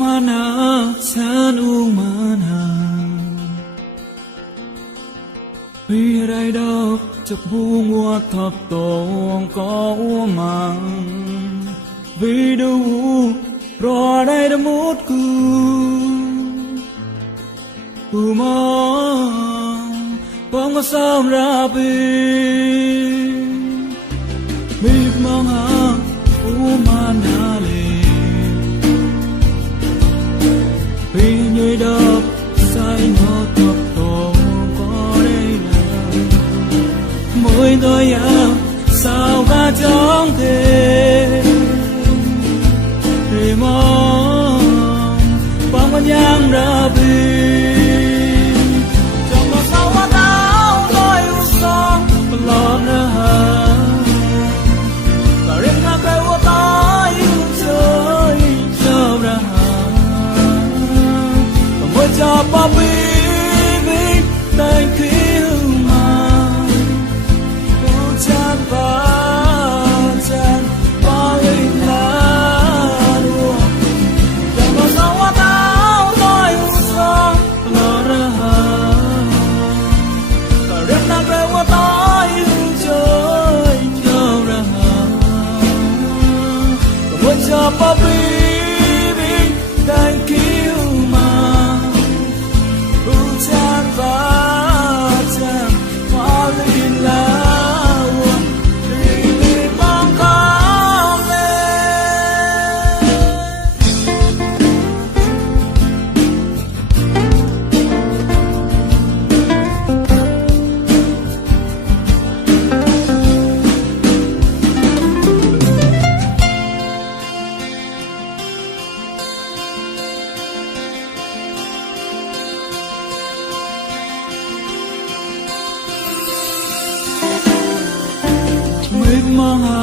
mana san mana vì đây đâu chụp bu mua thập tổ có mang vì đâu rồi đây đã một cù mong bóng có sao ra vì mong hàng mana lệ vì như đập say nó thập tổ có đây là mỗi đôi sao cả chẳng thể vì mong bóng nhang ra trong bao sao hoa táo tôi u song lọt ra cả đêm nắng cây hoa táo chơi cho ra và mỗi cho papi vì tay khi hương mà u chan và chan ba linh lá đua trong bao sao hoa táo tôi u song lọt ra cả đêm nắng cây hoa táo chơi cho ra và mỗi cho papi vì tay khi hương mà u chan và chan ba linh lá mga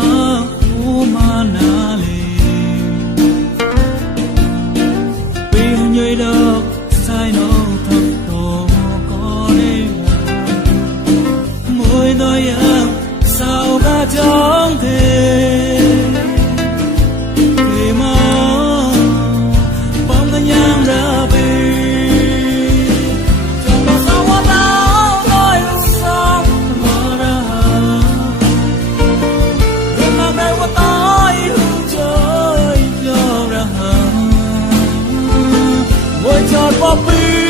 umanali Piêu nhơi đọc sai nó thật tổ có đây là mỗi đôi sao cả chẳng thể vì mong bóng cái nhang ra cho papi